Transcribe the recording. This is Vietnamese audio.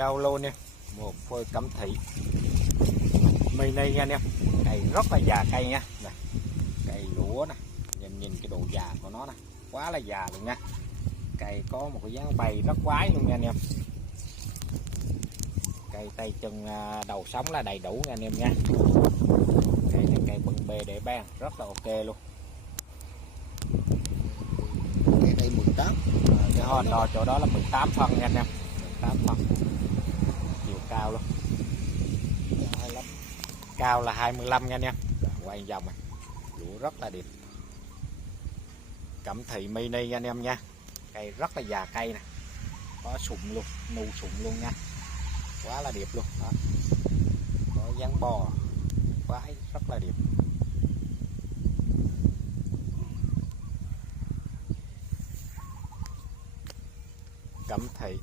giao luôn nha. Một phôi Cẩm Thị mini nha anh em. Cây rất là già cây nha. Này, cây lúa nè, nhìn cái độ già của nó nè, quá là già luôn nha. Cây có một cái dáng bay rất quái luôn nha anh em. Cây tay chân đầu sóng là đầy đủ nha anh em nha. Cây này cây bưng bê để bán rất là ok luôn. Cái đây 18. Cái hòn đo chỗ đó là 18 phân nha anh em. 18 phân. Chiều cao luôn. Cao là 25 nha anh em. Quay vòng này. Lúa rất là đẹp. Cẩm Thị mini nha anh em nha. Cây rất là già cây nè. Có sụn luôn, nu sụn luôn nha. Quá là đẹp luôn đó. Có dáng bò quái rất là đẹp. Cẩm Thị